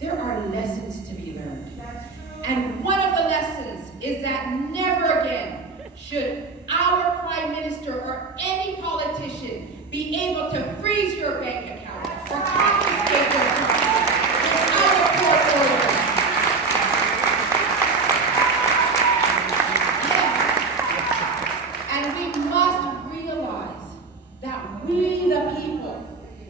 there are lessons to be learned. And one of the lessons is that never again should our Prime Minister or any politician be able to freeze your bank account or confiscate your property without a court order. Yes. And we must realize that we, the people,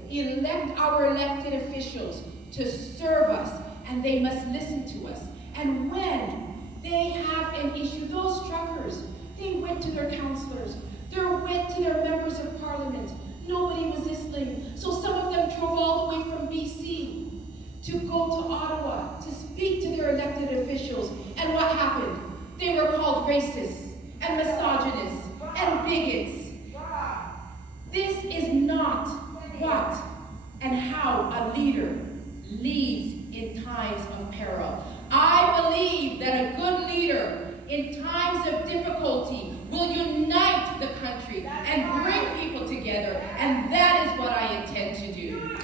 elect our elected officials to serve us, and they must listen to us. And when they have an issue, those truckers, they went to their councillors, they went to their members of parliament. Nobody was listening. So some of them drove all the way from BC to go to Ottawa to speak to their elected officials. And what happened? They were called racists and misogynists and bigots. This is not what and how a leader leads in times of peril. I believe that a good leader in times of difficulty will unite the country and bring people together, and that is what I intend to do.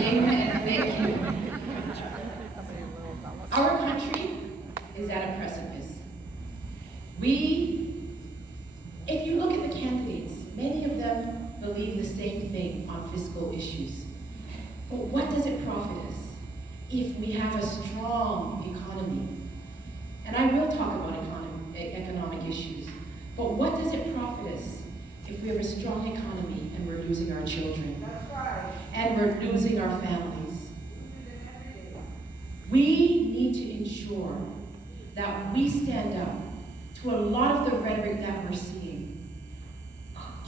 Amen. Thank you. Our country is at a precipice. If you look at the candidates, many of them believe the same thing on fiscal issues. But what does it profit us if we have a strong economy? And I will talk about economic issues. But what does it profit us if we have a strong economy and we're losing our children? That's right. And we're losing our families? We need to ensure that we stand up to a lot of the rhetoric that we're seeing.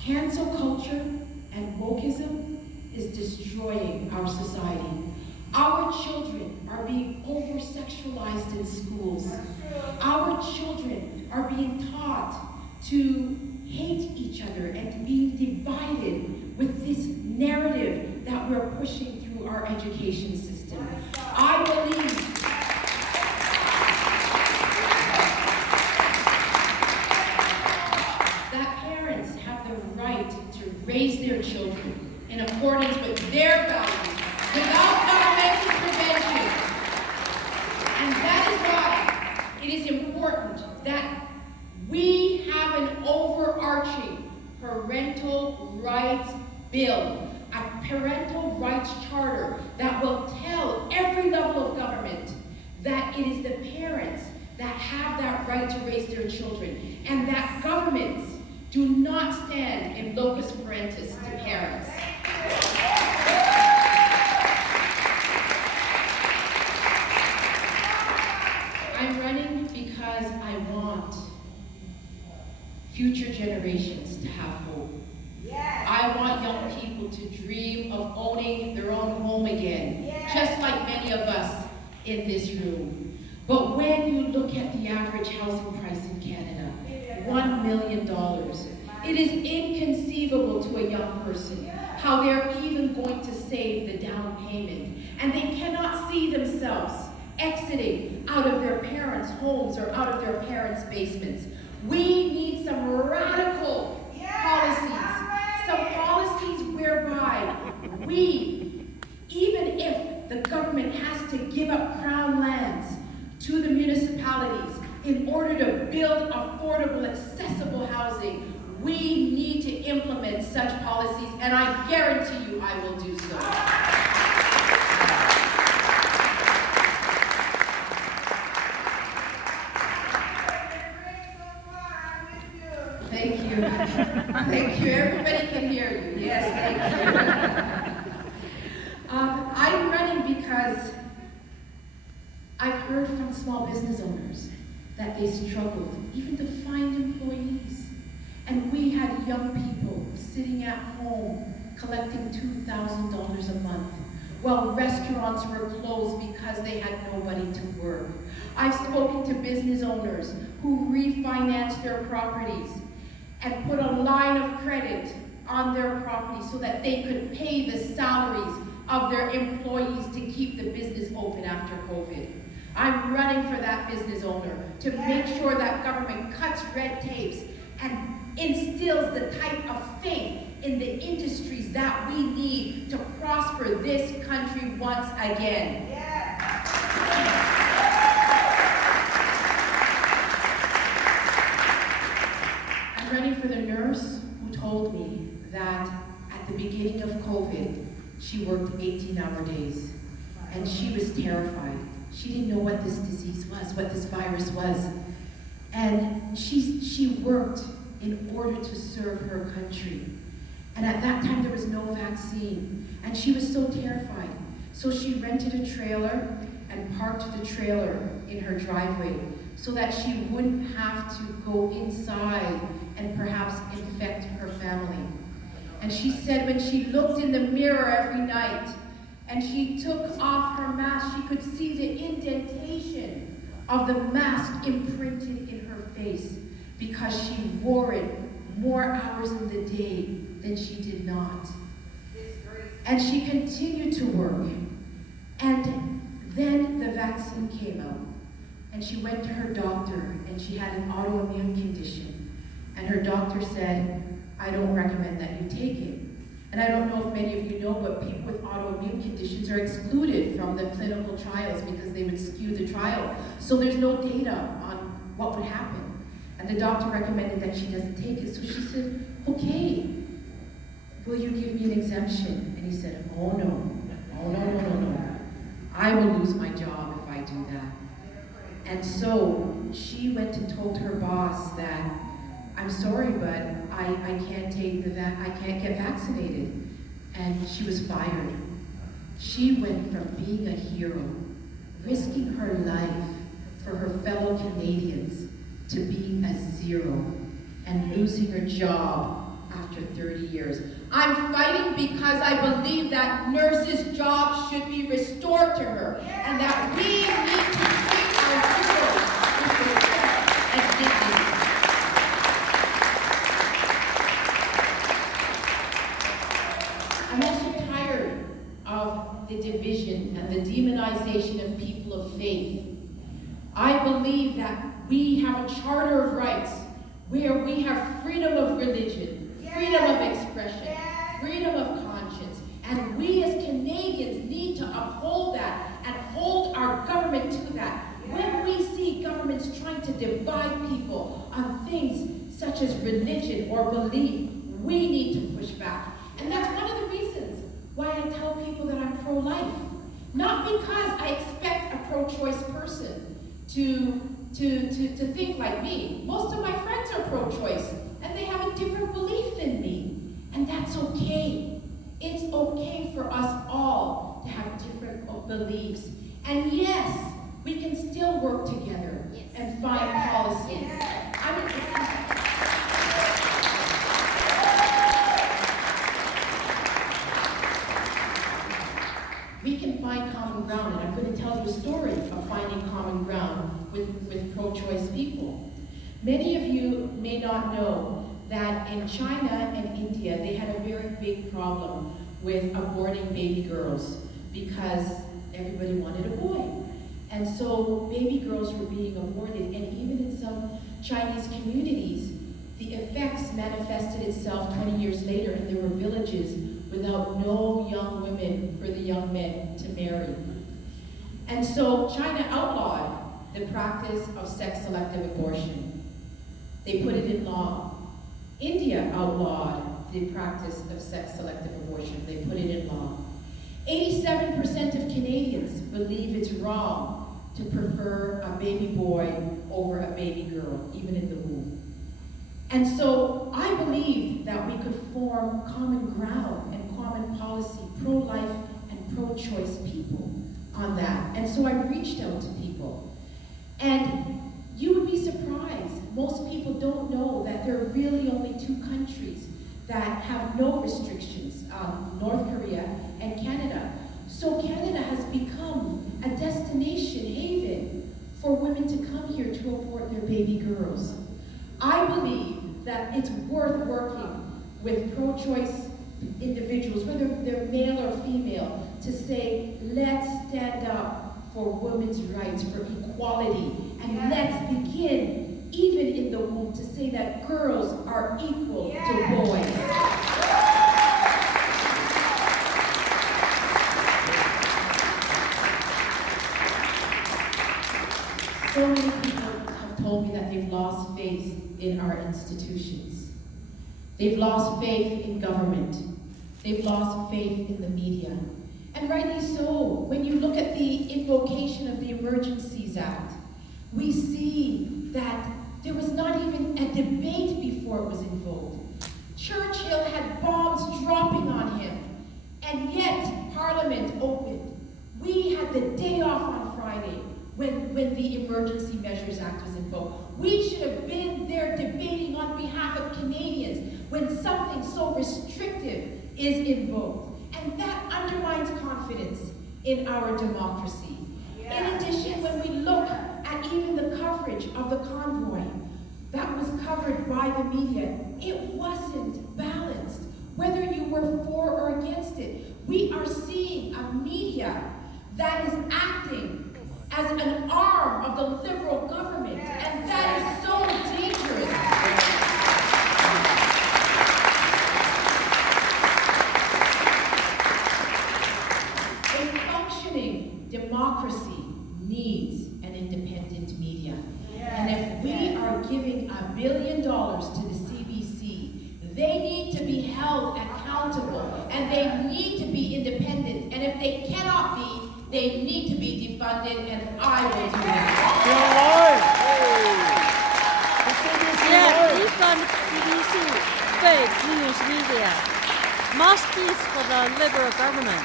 Cancel culture and wokeism is destroying our society. Our children are being over-sexualized in schools. Our children are being taught to hate each other and being divided with this narrative that we're pushing through our education system. I believe raise their children in accordance with their values without governmental intervention. And that is why it is important that we have an overarching parental rights bill, a parental rights charter that will tell every level of government that it is the parents that have that right to raise their children, and that governments do not stand in locus parentis to parents. I'm running because I want future generations to have hope. Yes. I want young people to dream of owning their own home again, yes, just like many of us in this room. But when you look at the average housing price in Canada, $1 million, it is inconceivable to a young person how they're even going to save the down payment. And they cannot see themselves exiting out of their parents' homes or out of their parents' basements. We need some radical policies whereby we, even if the government has to give up crown lands to the municipalities in order to build affordable, accessible housing, we need to implement such policies, and I guarantee you I will do so. Thank you. Thank you. Everybody can hear you. Yes, thank you. I'm running because I've heard from small business owners that they struggled even to find employees. And we had young people sitting at home collecting $2,000 a month while restaurants were closed because they had nobody to work. I've spoken to business owners who refinanced their properties and put a line of credit on their property so that they could pay the salaries of their employees to keep the business open after COVID. I'm running for that business owner to make sure that government cuts red tapes and instills the type of faith in the industries that we need to prosper this country once again. I'm running for the nurse who told me that at the beginning of COVID, she worked 18-hour days, and she was terrified. She didn't know what this disease was, what this virus was. And she worked in order to serve her country. And at that time, there was no vaccine. And she was so terrified. So she rented a trailer and parked the trailer in her driveway so that she wouldn't have to go inside and perhaps infect her family. And she said when she looked in the mirror every night and she took off her mask, she could see the indentation of the mask imprinted in her face because she wore it more hours in the day than she did not. And she continued to work. And then the vaccine came out. And she went to her doctor, and she had an autoimmune condition. And her doctor said, I don't recommend that you take it. And I don't know if many of you know, but people with autoimmune conditions are excluded from the clinical trials because they would skew the trial. So there's no data on what would happen. And the doctor recommended that she doesn't take it. So she said, okay, will you give me an exemption? And he said, oh no, no. I will lose my job if I do that. And so she went and told her boss that, I'm sorry, but I can't take I can't get vaccinated. And she was fired. She went from being a hero, risking her life for her fellow Canadians, to being a zero and losing her job after 30 years. I'm fighting because I believe that nurses' jobs should be restored to her, and that we need to treat our heroes with respect and dignity. I'm also tired of the division and the demonization of people of faith. I believe that we have a charter of rights where we have freedom of religion, freedom of expression, freedom of conscience, and we as Canadians need to uphold that and hold our government to that. When we see governments trying to divide people on things such as religion or belief, we need to push back. And that's one of the reasons why I tell people that I'm pro-life. Not because I expect a pro-choice person to think like me. Most of my friends are pro-choice, and they have a different belief than me. And that's okay. It's okay for us all to have different beliefs. And yes, we can still work together and find policies. We can find common ground, and I'm going to tell you a story of finding common ground with pro-choice people. Many of you may not know that in China and India, they had a very big problem with aborting baby girls because everybody wanted a boy. And so baby girls were being aborted, and even in some Chinese communities, the effects manifested itself 20 years later, and there were villages without no young women for the young men to marry. And so China outlawed the practice of sex-selective abortion. They put it in law. India outlawed the practice of sex-selective abortion. They put it in law. 87% of Canadians believe it's wrong to prefer a baby boy over a baby girl, even in the womb. And so I believe that we could form common ground and common policy, pro-life and pro-choice people on that. And so I reached out to people. And you would be surprised. Most people don't know that there are really only two countries that have no restrictions, North Korea and Canada. So Canada has become a destination haven for women to come here to abort their baby girls. I believe that it's worth working with pro-choice individuals, whether they're male or female, to say, let's stand up for women's rights, for equality, and let's begin, even in the womb, to say that girls are equal to boys. So many people have told me that they've lost faith in our institutions. They've lost faith in government. They've lost faith in the media. And rightly so. When you look at the invocation of the Emergencies Act, we see that there was not even a debate before it was invoked. Churchill had bombs dropping on him, and yet Parliament opened. We had the day off on Friday when the Emergency Measures Act was invoked. We should have been there debating on behalf of Canadians when something so restrictive is invoked. And that undermines confidence in our democracy. In addition, when we look at even the coverage of the convoy that was covered by the media, it wasn't balanced, whether you were for or against it. We are seeing a media that is acting as an arm of the Liberal government, and that is so dangerous. A functioning democracy needs an independent media. And if we are giving $1 billion to the CBC, they need to be held accountable, and they need to be independent. And if they cannot be, they need to be defunded, and I will do that. Defund BBC fake news media. Mouthpiece for the Liberal government.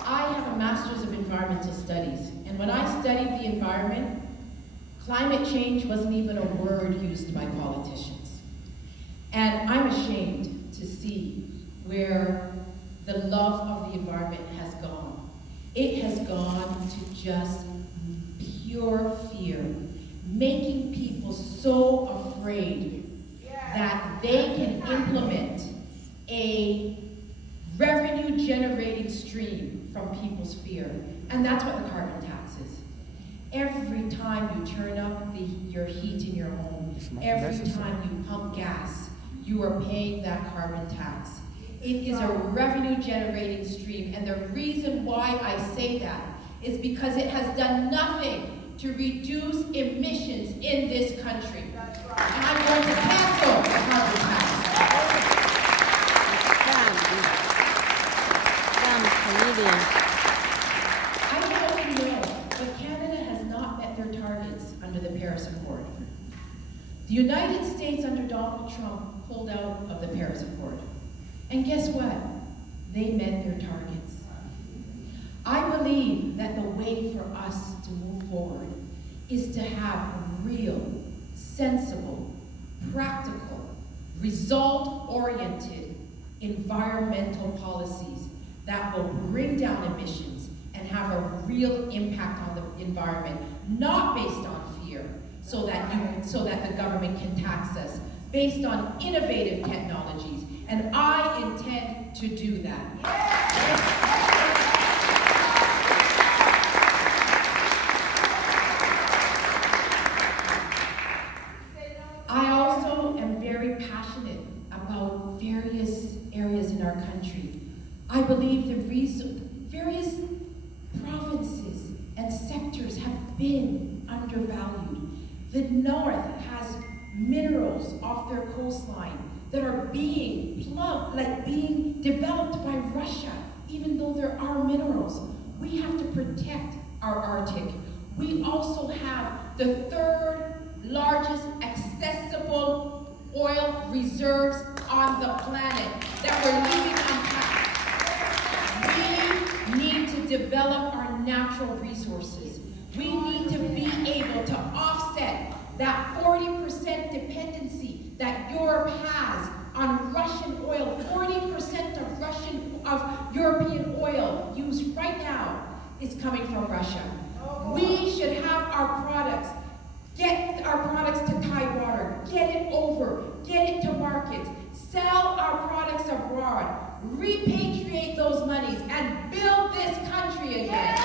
I have a Master's of Environmental Studies, and when I studied the environment, climate change wasn't even a word used by politicians. And I'm ashamed to see where the love of the environment has gone. It has gone to just pure fear, making people so afraid that they can implement a revenue-generating stream from people's fear. And that's what the carbon tax is. Every time you turn up your heat in your home, every time you pump gas, you are paying that carbon tax. It is a revenue-generating stream, and the reason why I say that is because it has done nothing to reduce emissions in this country. And I'm going to cancel the carbon tax. I don't know if you know, but Canada has not met their targets under the Paris Accord. The United States under Donald Trump pulled out of the Paris Accord. And guess what? They met their targets. I believe that the way for us to move forward is to have real, sensible, practical, result-oriented environmental policies that will bring down emissions and have a real impact on the environment, not based on fear, so that the government can tax us, based on innovative technologies. And I intend to do that. I also am very passionate about various areas in our country. I believe the various provinces and sectors have been undervalued. The North has minerals off their coastline that are being plugged, being developed by Russia, even though there are minerals. We have to protect our Arctic. We also have the third largest accessible oil reserves on the planet that we're leaving untapped. We need to develop our natural resources. We need to be able to offset that 40% dependency that Europe has on Russian oil. 40% of European oil used right now is coming from Russia. We should have our products, get our products to Tidewater, get it over, get it to market, sell our products abroad. repatriate those monies, and build this country again.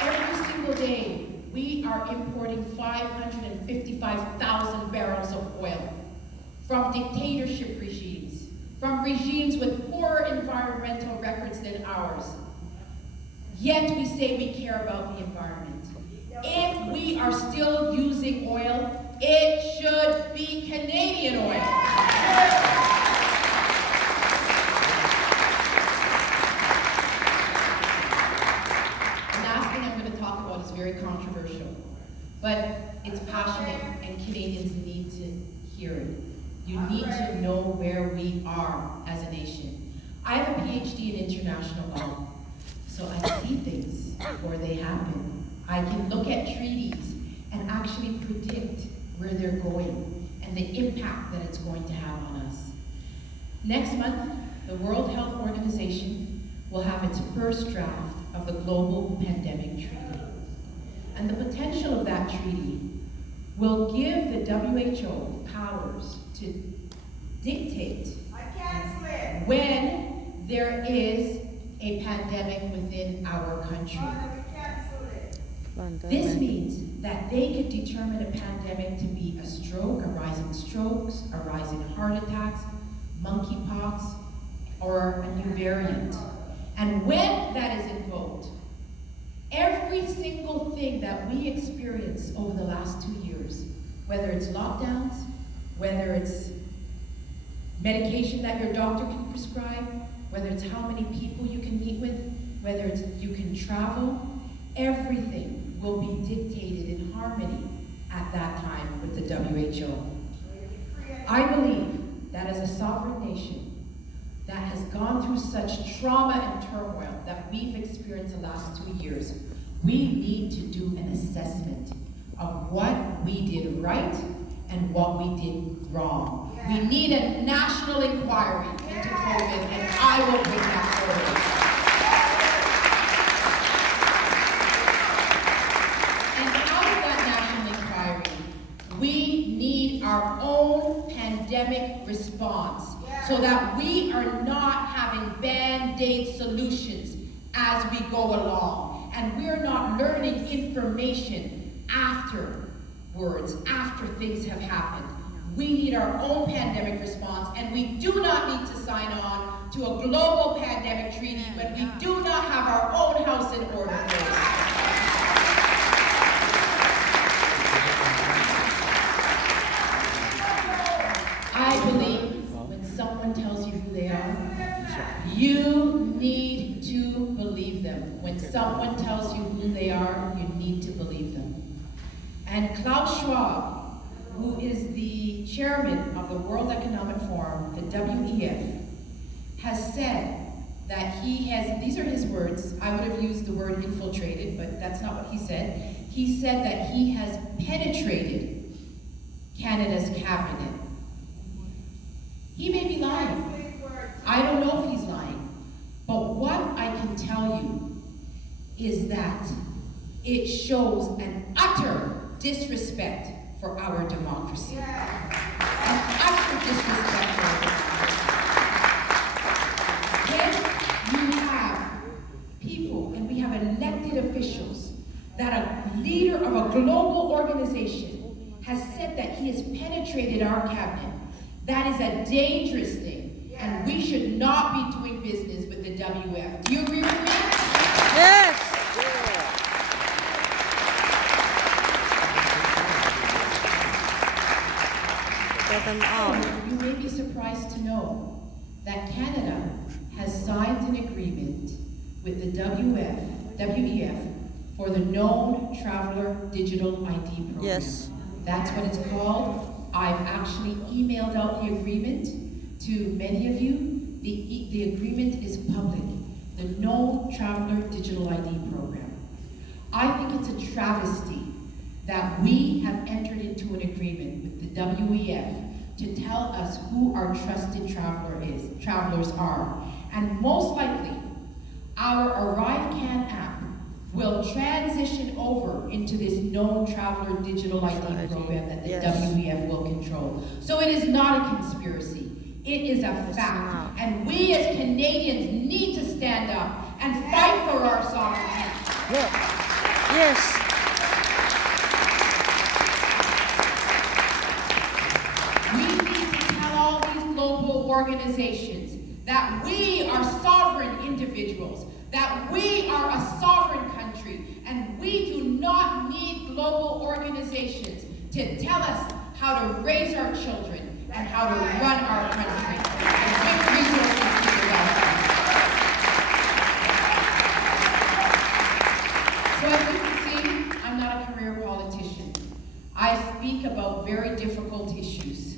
Every single day, we are importing 555,000 barrels of oil from dictatorship regimes, from regimes with poorer environmental records than ours. Yet we say we care about the environment. If we are still using oil, it should be Canadian oil. The last thing I'm going to talk about is very controversial, but it's passionate and Canadians need to hear it. You need to know where we are as a nation. I have a PhD in international law, so I see things before they happen. I can look at treaties and actually predict where they're going and the impact that it's going to have on us. Next month, the World Health Organization will have its first draft of the Global Pandemic Treaty. And the potential of that treaty will give the WHO powers to dictate when there is a pandemic within our country. This means that they could determine a pandemic to be a stroke, a rise in strokes, a rise in heart attacks, monkeypox, or a new variant. And when that is invoked, every single thing that we experience over the last 2 years, whether it's lockdowns, whether it's medication that your doctor can prescribe, whether it's how many people you can meet with, whether it's you can travel, everything will be dictated in harmony at that time with the WHO. I believe that as a sovereign nation that has gone through such trauma and turmoil that we've experienced the last 2 years, we need to do an assessment of what we did right and what we did wrong. We need a national inquiry into COVID, and I will bring that forward. And out of that national inquiry, we need our own pandemic response so that we are not having band-aid solutions as we go along. And we're not learning information afterwards, after things have happened. We need our own pandemic response, and we do not need to sign on to a global pandemic treaty when we do not have our own house in order first. I believe when someone tells you who they are, you need to believe them. When someone tells you who they are, you need to believe them. And Klaus Schwab, who is the chairman of the World Economic Forum, the WEF, has said that he has, these are his words, I would have used the word infiltrated, but that's not what he said. He said that he has penetrated Canada's cabinet. He may be lying. I don't know if he's lying. But what I can tell you is that it shows an utter disrespect for our democracy. An utter disrespect for our democracy. When you have people and we have elected officials that a leader of a global organization has said that he has penetrated our cabinet, that is a dangerous thing, and we should not be doing business with the WF. Do you agree with me? Yes. Get them out. You may be surprised to know that Canada has signed an agreement with the WEF for the Known Traveler Digital ID program. Yes. That's what it's called. I've actually emailed out the agreement to many of you. The agreement is public. The Known Traveler Digital ID program. I think it's a travesty that we have entered into an agreement with the WEF to tell us who our trusted travelers are. And most likely, our ArriveCan app will transition over into this known traveler digital ID program that the WEF will control. So it is not a conspiracy. It is a fact. And we as Canadians need to stand up and fight for our sovereignty. Yes. We need to tell all these global organizations that we are sovereign individuals, that we are a sovereign country, and we do not need global organizations to tell us how to raise our children and how to run our country. And with resources to develop. So as you can see, I'm not a career politician. I speak about very difficult issues.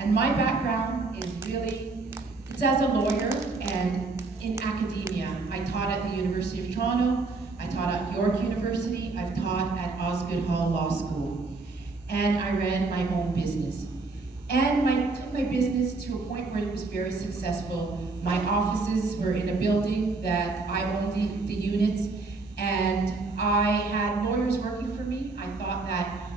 And my background is really, it's as a lawyer and in academia. I taught at the University of Toronto, I taught at York University, I've taught at Osgoode Hall Law School. And I ran my own business. And I took my business to a point where it was very successful. My offices were in a building that I owned the units, and I had lawyers working for me. I thought that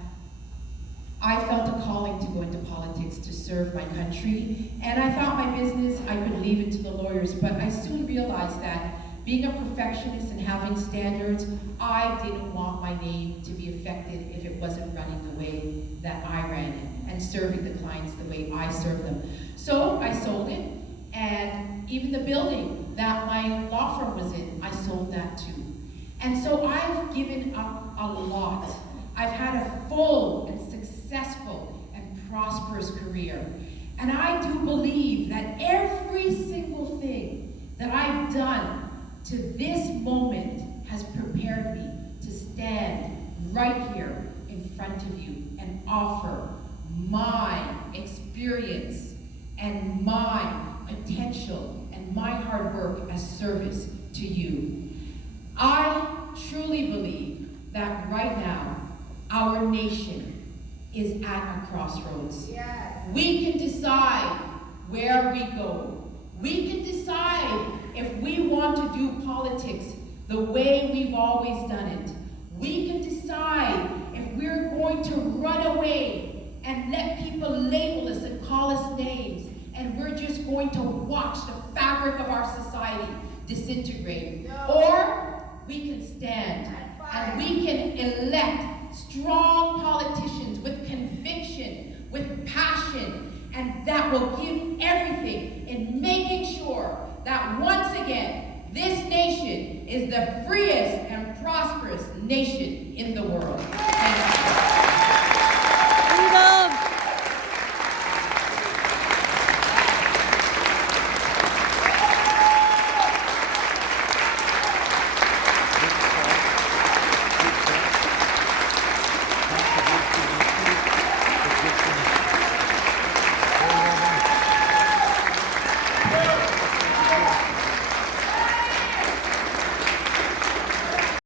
I felt a calling to go into politics to serve my country, and I thought my business, I could leave it to the lawyers, but I soon realized that being a perfectionist and having standards, I didn't want my name to be affected if it wasn't running the way that I ran it and serving the clients the way I served them. So I sold it, and even the building that my law firm was in, I sold that too. And so I've given up a lot. I've had a full and successful and prosperous career. And I do believe that every single thing that I've done to this moment has prepared me to stand right here in front of you and offer my experience and my potential and my hard work as service to you. I truly believe that right now, our nation is at a crossroads. Yes. We can decide where we go. We can decide if we want to do politics the way we've always done it. We can decide if we're going to run away and let people label us and call us names, and we're just going to watch the fabric of our society disintegrate. Or we can stand and we can elect strong politicians with conviction, with passion, and that will give everything in making sure that once again, this nation is the freest and prosperous nation in the world. Thank you.